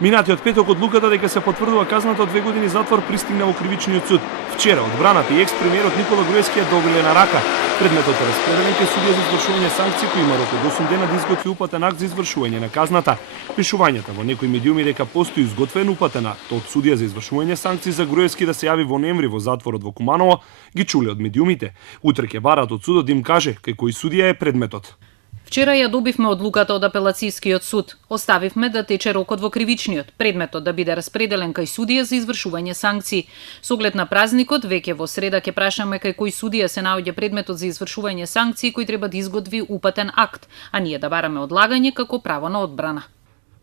Минатиот петок одлуката дека се потврдува казната од 2 години затвор пристигна во кривичниот суд. Вчера одбраната и екс-премиерот Никола Груевски ја добиле на рака. Предметот е распределен кај судија за извршување санкции кој има рок од 8 дена да изготви упатен акт за извршување на казната. Пишувањата во некои медиуми дека постои изготвен упатен акт од судија за извршување санкции за Груевски да се јави во ноември во затворот во Куманово, ги чуле од медиумите. Утре ќе барат од судот да им каже кај кој судија е предметот. Вчера ја добивме одлуката од апелацијскиот суд. Оставивме да тече рокот во кривичниот, предметот да биде распределен кај судија за извршување санкции. Со оглед на празникот, веќе во среда ќе прашаме кај кој судија се наоѓа предметот за извршување санкции кој треба да изготви упатен акт, а ние да бараме одлагање како право на одбрана.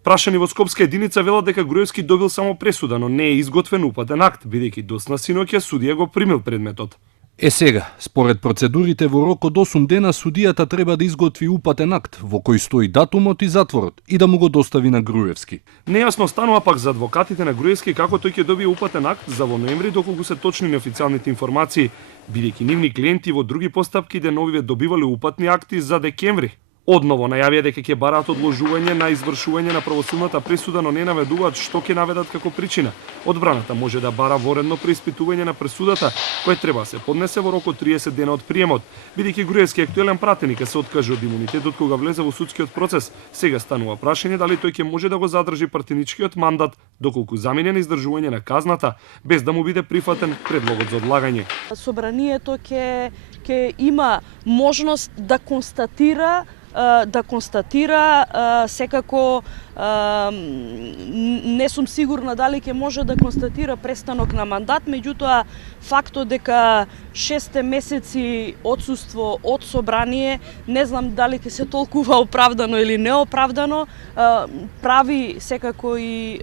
Прашани во Скопска единица велат дека Груевски добил само пресуда, но не е изготвен упатен акт, бидејќи досна синоќа судија го примил предметот. Сега, според процедурите во рок од 8 дена судијата треба да изготви упатен акт во кој стои датумот и затворот и да му го достави на Груевски. Нејасно станува пак за адвокатите на Груевски како тој ќе добие упатен акт за во ноември доколку се точни неофицијалните информации, бидејќи нивни клиенти во други постапки деновиве добивале упатни акти за декември. Одново најавија дека ќе бараат одложување на извршување на правосудната пресуда, но не наведуваат што ќе наведат како причина. Одбраната може да бара воредно преиспитување на пресудата, која треба се поднесе во рок од 30 дена од приемот. Бидејќи Груевски актуелен пратеник се откаже од имунитетот кога влезе во судскиот процес, сега станува прашање дали тој ќе може да го задржи пратеничкиот мандат доколку замине на издржување на казната без да му биде прифатен предлогот за одлагање. Собранието ќе има можност да констатира секако не сум сигурна дали ќе може да констатира престанок на мандат, меѓутоа фактот дека 6 месеци отсуство од собрание, не знам дали ќе се толкува оправдано или неоправдано, прави секако и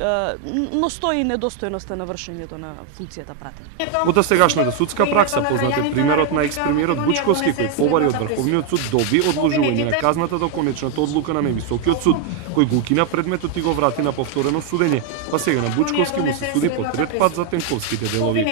но стои недостојноста на вршењето на функцијата пратеник. Во досегашната судска пракса познат е примерот на екс-премиерот Бучковски кој побари од Врховниот суд доби одложување на казната до конечната одлука на највисокиот суд, кој го укина предметот и го врати на повторено судење, па сега на Бучковски му се суди по трет пат за тенковските делови.